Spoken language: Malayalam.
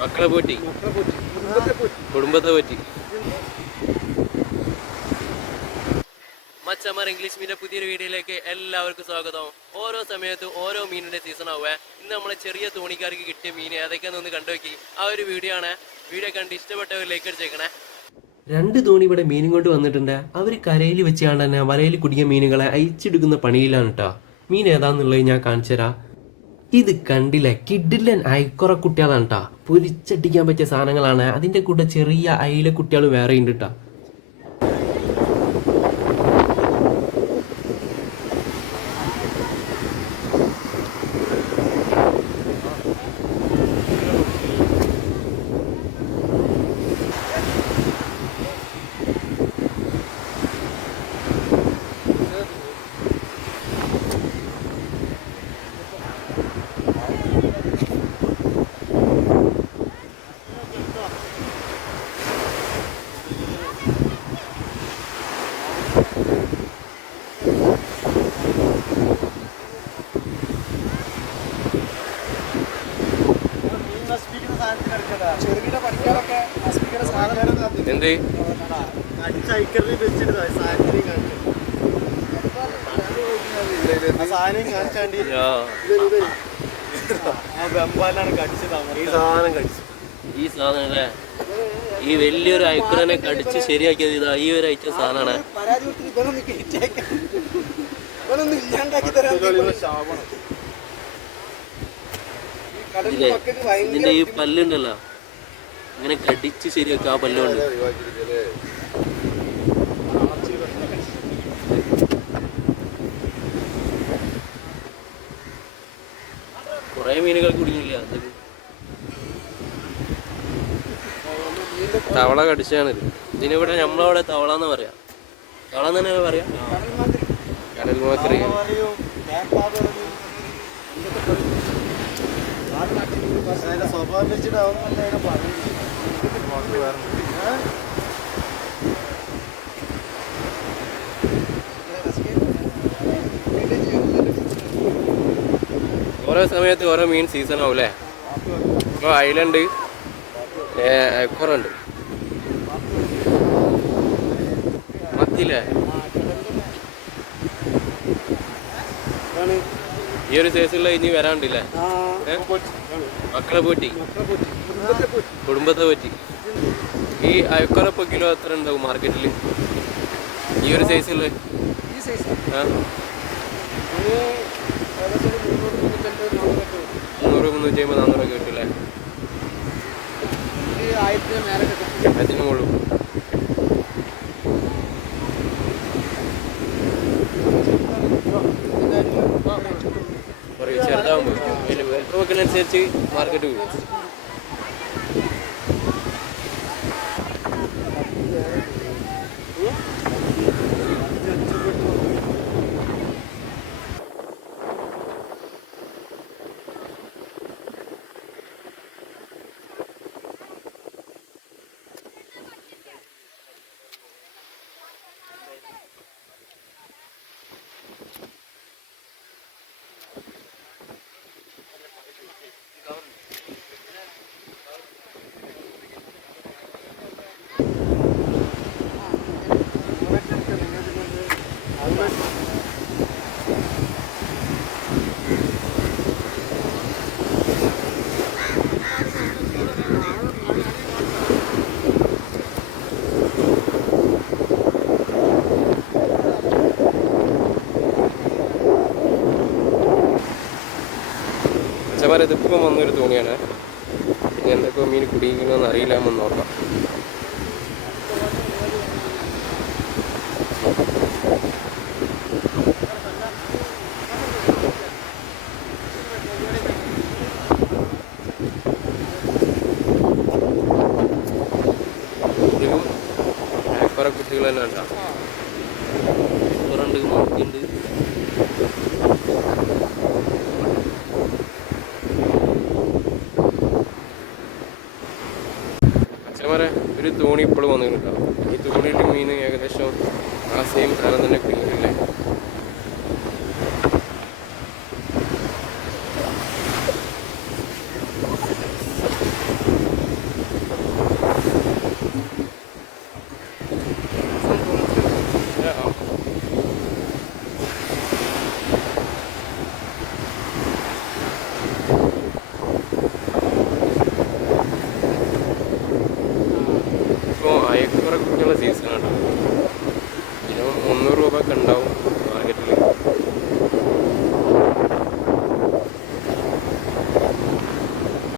മക്കളെ പോറ്റി, കുടുംബത്തെ പറ്റി. മച്ചമാർ ഇംഗ്ലീഷ് മീനിന്റെ പുതിയൊരു വീഡിയോയിലേക്ക് എല്ലാവർക്കും സ്വാഗതം. ഓരോ സമയത്തും ഓരോ മീനിന്റെ സീസൺ ആവുക. ഇന്ന് നമ്മളെ ചെറിയ തോണിക്കാർക്ക് കിട്ടിയ മീൻ ഏതൊക്കെയാന്ന് ഒന്ന് കണ്ടുനോക്കി. ആ ഒരു വീഡിയോ ആണ്. വീഡിയോ കണ്ട് ഇഷ്ടപ്പെട്ടവർ ലൈക്ക് അടിച്ചേക്കണേ. 2 തോണി ഇവിടെ മീനും കൊണ്ട് വന്നിട്ടുണ്ട്. അവർ കരയിൽ വെച്ചാണ്ട് തന്നെ വലയിൽ കുടുങ്ങിയ മീനുകളെ അയച്ചെടുക്കുന്ന പണിയിലാണ് കേട്ടോ. മീൻ ഏതാന്നുള്ളത് ഞാൻ കാണിച്ചു തരാം. ഇത് കണ്ടില്ലേ, കിഡിലൻ അയക്കുറ കുട്ടികളാണ് കേട്ടോ. പൊരിച്ചടിക്കാൻ പറ്റിയ സാധനങ്ങളാണ്. അതിൻ്റെ കൂടെ ചെറിയ അയില കുട്ടികൾ വേറെ ഉണ്ട് കേട്ടോ. എന്ത് ഈ സാധനം അല്ലേ, ഈ വലിയൊരു അയക്കുറനെ കടിച്ച് ശരിയാക്കിയത് ഇതാ ഈ ഒരു ഐറ്റം സാധനമാണ്. ഇതിന്റെ ഈ പല്ലുണ്ടല്ലോ, ഇങ്ങനെ കടിച്ച് ശരിയാക്കുക. ആ പല്ലുകൊണ്ട് കുറെ മീനുകൾ കുടുങ്ങില്ല. തവള കടിച്ചാണിത്. ഇതിനിവിടെ നമ്മളവിടെ തവള എന്ന് പറയാം. തവള എന്ന് തന്നെയാണ് പറയാ. കടൽ മാക്രി. സ്വഭാവം വെച്ചിട്ടാവുന്ന ഓരോ സമയത്ത് ഓരോ മീൻ സീസൺ ആവും അല്ലേ. ഇപ്പോൾ ഐലണ്ട്, കുറണ്ട്, മത്തിയില്ലേ ഈ ഒരു സൈസുള്ള ഇനി വരാണ്ടില്ലേ. മക്കളെ പോറ്റി, കുടുംബത്തെ പറ്റി. ഈ അയക്കുറ കിലോ എത്ര ഉണ്ടാവും മാർക്കറ്റിൽ ഈ ഒരു സൈസുള്ള? 300, 350, 400 കിട്ടൂല്ലേ. അതിന് മുകളിൽ ചെറുതാകുമ്പോൾ വെക്കുന്നതനുസരിച്ച് മാർക്കറ്റ് പോകും. അച്ഛന്മാരെ ഇതിപ്പം വന്നൊരു തോണിയാണ്. ഇനി എന്തൊക്കെ മീൻ കുടിക്കണമെന്ന് അറിയില്ലാമെന്ന് നോക്കാം. കുറെ കുട്ടികളെല്ലാം ഉണ്ടാവും. കുറണ്ട് നോക്കിയുണ്ട്. അച്ഛന്മാരെ ഒരു തോണി ഇപ്പോഴും വന്നിട്ടുണ്ടാവും. ഈ തോണിയിൽ മീൻ ഏകദേശം ആ സെയിം സാധനം തന്നെ കിട്ടുന്നില്ലേ. സീസണാണ്. പിന്നെ 300 രൂപ ഒക്കെ ഉണ്ടാവും മാർക്കറ്റിൽ.